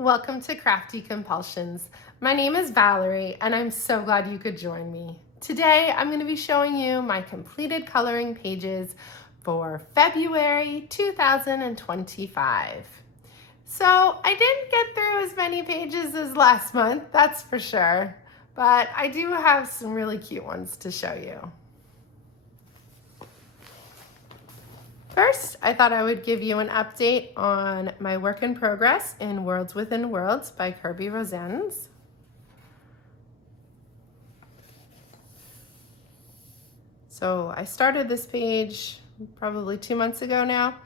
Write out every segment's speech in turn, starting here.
Welcome to Crafty Compulsions. My name is Valerie and I'm so glad you could join me. Today I'm going to be showing you my completed coloring pages for February 2025. So I didn't get through as many pages as last month, that's for sure, but I do have some really cute ones to show you. First, I thought I would give you an update on my work in progress in Worlds Within Worlds by Kirby Rosens. So I started this page probably 2 months ago now,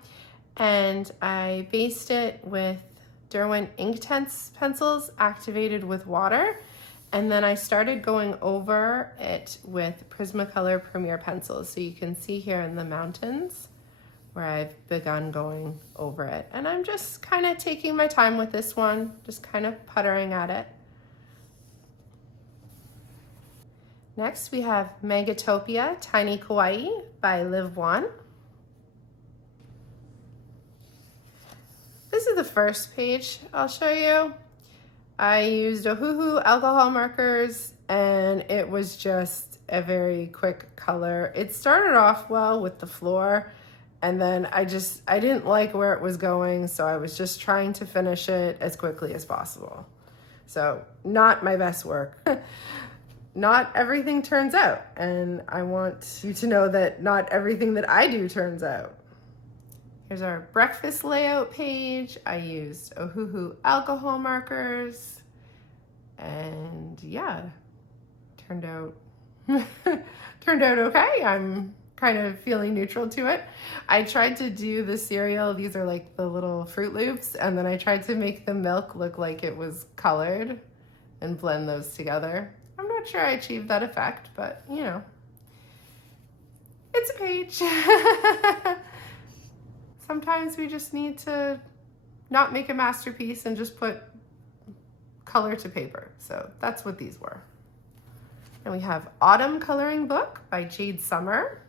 and I based it with Derwent Inktense pencils activated with water, and then I started going over it with Prismacolor Premier pencils. So you can see here in the mountains where I've begun going over it. And I'm just kind of taking my time with this one, just kind of puttering at it. Next we have Megatopia Tiny Kawaii by Liv One. This is the first page I'll show you. I used Ohuhu alcohol markers and it was just a very quick color. It started off well with the floor, and then I didn't like where it was going, so I was just trying to finish it as quickly as possible. So not my best work. Not everything turns out, and I want you to know that not everything that I do turns out. Here's our breakfast layout page. I used Ohuhu alcohol markers, and yeah, turned out okay. I'm kind of feeling neutral to it. I tried to do the cereal, these are like the little Fruit Loops, and then I tried to make the milk look like it was colored and blend those together. I'm not sure I achieved that effect, but you know, it's a page. Sometimes we just need to not make a masterpiece and just put color to paper. So that's what these were. And we have Autumn Coloring Book by Jade Summer.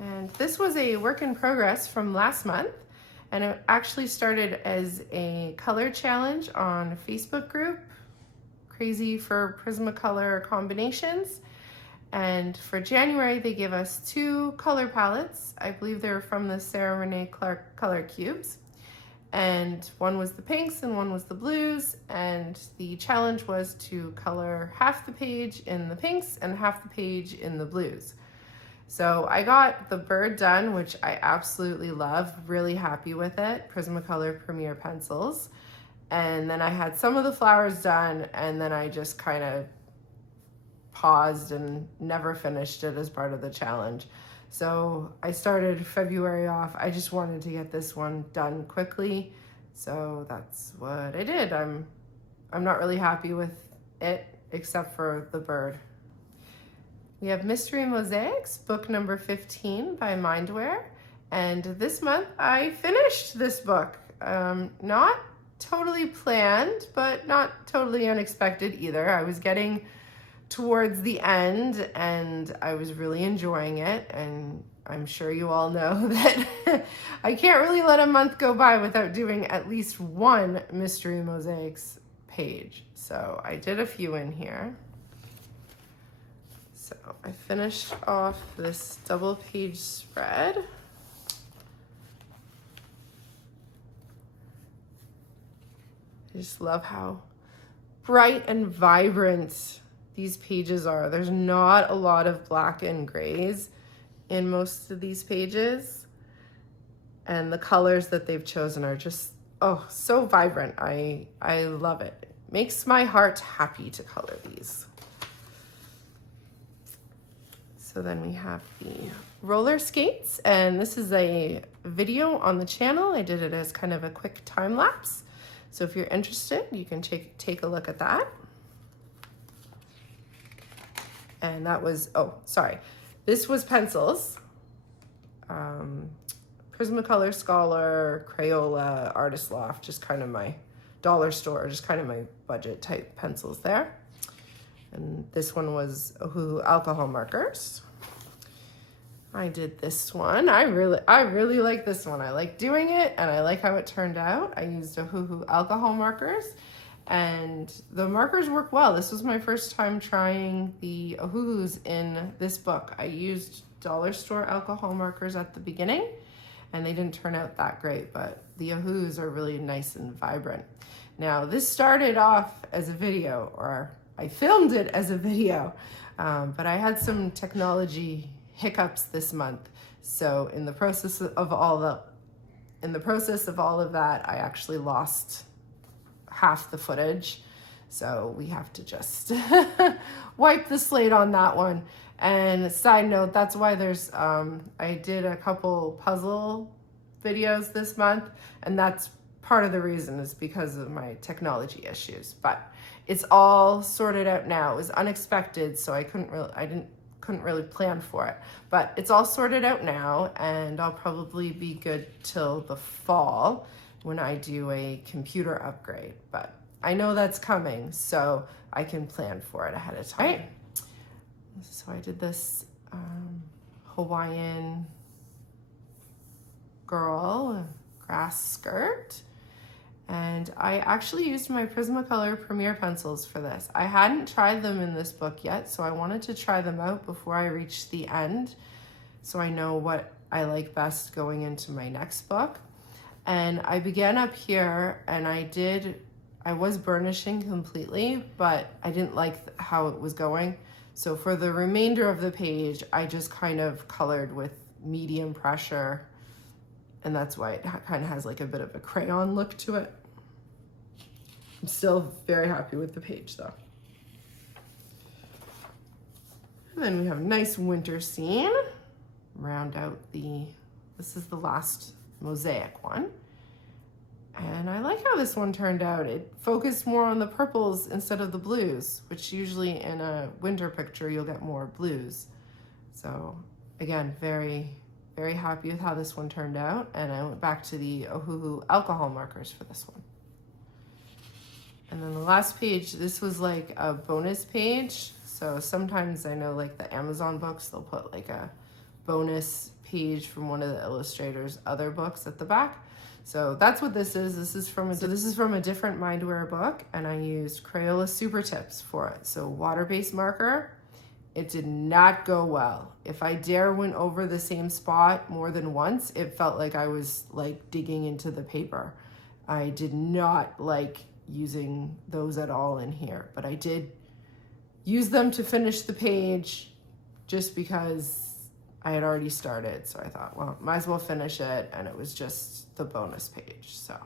And this was a work in progress from last month, and it actually started as a color challenge on a Facebook group, Crazy for Prismacolor Combinations. And for January, they gave us 2 color palettes. I believe they were from the Sarah Renee Clark Color Cubes. And one was the pinks and one was the blues. And the challenge was to color half the page in the pinks and half the page in the blues. So I got the bird done, which I absolutely love, really happy with it, Prismacolor Premier pencils. And then I had some of the flowers done, and then I just kind of paused and never finished it as part of the challenge. So I started February off. I just wanted to get this one done quickly. So that's what I did. I'm not really happy with it except for the bird. We have Mystery Mosaics, book number 15 by Mindware. And this month I finished this book. Not totally planned, but not totally unexpected either. I was getting towards the end and I was really enjoying it. And I'm sure you all know that I can't really let a month go by without doing at least one Mystery Mosaics page. So I did a few in here. So I finished off this double page spread. I just love how bright and vibrant these pages are. There's not a lot of black and grays in most of these pages. And the colors that they've chosen are just, oh, so vibrant. I love it. It makes my heart happy to color these. So then we have the roller skates, and this is a video on the channel. I did it as kind of a quick time lapse. So if you're interested, you can take a look at that. And that was, oh, sorry. This was pencils. Prismacolor Scholar, Crayola, Artist Loft, just kind of my dollar store, just kind of my budget type pencils there. And this one was Ohuhu alcohol markers. I did this one. I really like this one. I like doing it and I like how it turned out. I used Ohuhu alcohol markers and the markers work well. This was my first time trying the Ohuhus in this book. I used dollar store alcohol markers at the beginning and they didn't turn out that great, but the Ohuhus are really nice and vibrant. Now this started off as a video, or I filmed it as a video, but I had some technology hiccups this month. So in the process of all of that, I actually lost half the footage. So we have to just wipe the slate on that one. And side note, that's why there's, I did a couple puzzle videos this month, and that's part of the reason is because of my technology issues. But it's all sorted out now. It was unexpected, so I couldn't really plan for it. But it's all sorted out now, and I'll probably be good till the fall when I do a computer upgrade. But I know that's coming, so I can plan for it ahead of time. Right. So I did this Hawaiian girl grass skirt, and I actually used my Prismacolor Premier pencils for this. I hadn't tried them in this book yet, so I wanted to try them out before I reach the end so I know what I like best going into my next book. And I began up here, and I was burnishing completely, but I didn't like how it was going. So for the remainder of the page, I just kind of colored with medium pressure, and that's why it kind of has like a bit of a crayon look to it. I'm still very happy with the page though. And then we have a nice winter scene. Round out this is the last mosaic one. And I like how this one turned out. It focused more on the purples instead of the blues, which usually in a winter picture, you'll get more blues. So again, very, very happy with how this one turned out. And I went back to the Ohuhu alcohol markers for this one. And then the last page, this was like a bonus page. So sometimes I know like the Amazon books, they'll put like a bonus page from one of the illustrator's other books at the back. So that's what this is. This is from a different Mindware book, and I used Crayola Super Tips for it. So water-based marker. It did not go well. If I went over the same spot more than once, it felt like I was like digging into the paper. I did not like using those at all in here, but I did use them to finish the page just because I had already started. So I thought, well, might as well finish it. And it was just the bonus page. So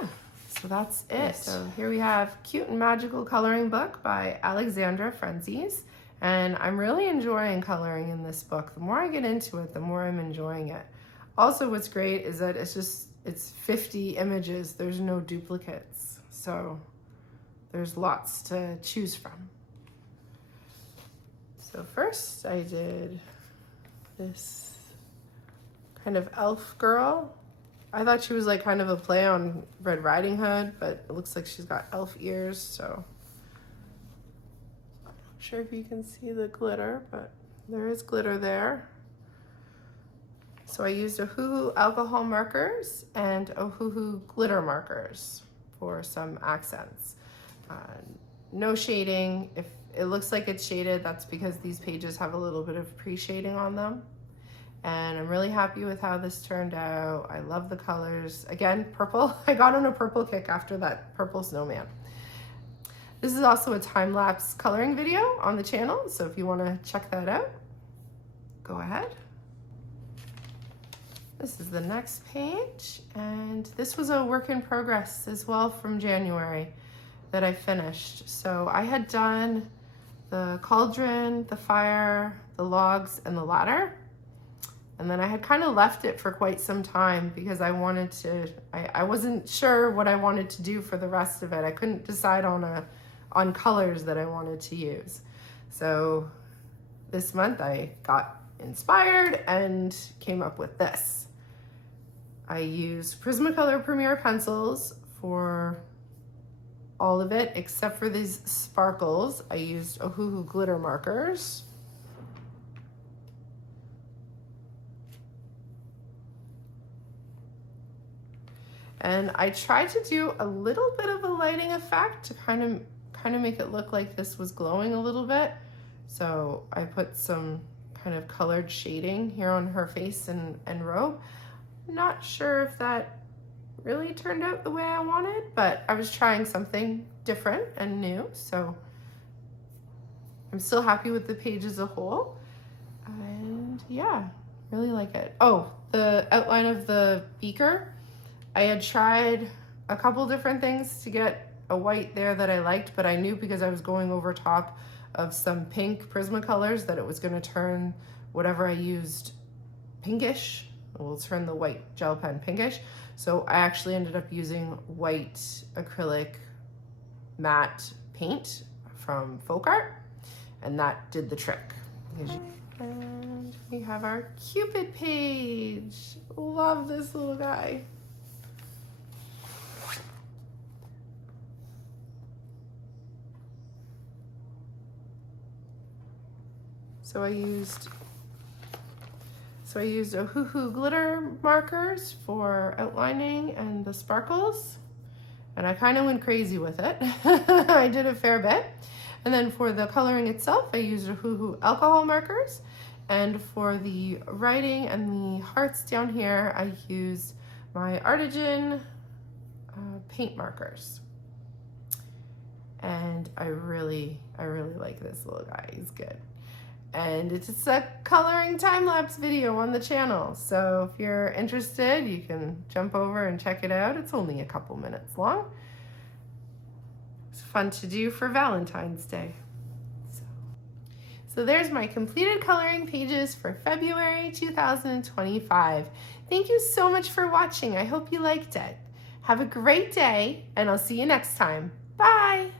yeah, so that's it. So here we have Cute and Magical Coloring Book by Alexandra Frenzies. And I'm really enjoying coloring in this book. The more I get into it, the more I'm enjoying it. Also, what's great is that it's 50 images. There's no duplicates. So there's lots to choose from. So first I did this kind of elf girl. I thought she was like kind of a play on Red Riding Hood, but it looks like she's got elf ears, so I'm not sure if you can see the glitter, but there is glitter there. So I used Ohuhu alcohol markers and Ohuhu glitter markers for some accents. No shading. If it looks like it's shaded, that's because these pages have a little bit of pre-shading on them. And I'm really happy with how this turned out. I love the colors. Again, purple. I got on a purple kick after that purple snowman. This is also a time-lapse coloring video on the channel, so if you want to check that out, go ahead. This is the next page, and this was a work in progress as well from January that I finished. So I had done the cauldron, the fire, the logs, and the ladder. And then I had kind of left it for quite some time because I wasn't sure what I wanted to do for the rest of it. I couldn't decide on colors that I wanted to use. So this month I got inspired and came up with this. I used Prismacolor Premier pencils for all of it except for these sparkles. I used Ohuhu glitter markers. And I tried to do a little bit of a lighting effect to kind of make it look like this was glowing a little bit. So I put some kind of colored shading here on her face and robe. Not sure if that really turned out the way I wanted, but I was trying something different and new, so I'm still happy with the page as a whole. And yeah, really like it. Oh, the outline of the beaker, I had tried a couple different things to get a white there that I liked, but I knew because I was going over top of some pink Prismacolors that it was going to turn whatever I used pinkish. It will turn the white gel pen pinkish. So I actually ended up using white acrylic matte paint from Folk Art, and that did the trick. And we have our Cupid page. Love this little guy. So I used Ohuhu glitter markers for outlining and the sparkles, and I kind of went crazy with it. I did a fair bit. And then for the coloring itself, I used Ohuhu alcohol markers, and for the writing and the hearts down here, I used my Artigen paint markers. And I really like this little guy. He's good. And it's a coloring time-lapse video on the channel. So if you're interested, you can jump over and check it out. It's only a couple minutes long. It's fun to do for Valentine's Day. So there's my completed coloring pages for February 2025. Thank you so much for watching. I hope you liked it. Have a great day, and I'll see you next time. Bye.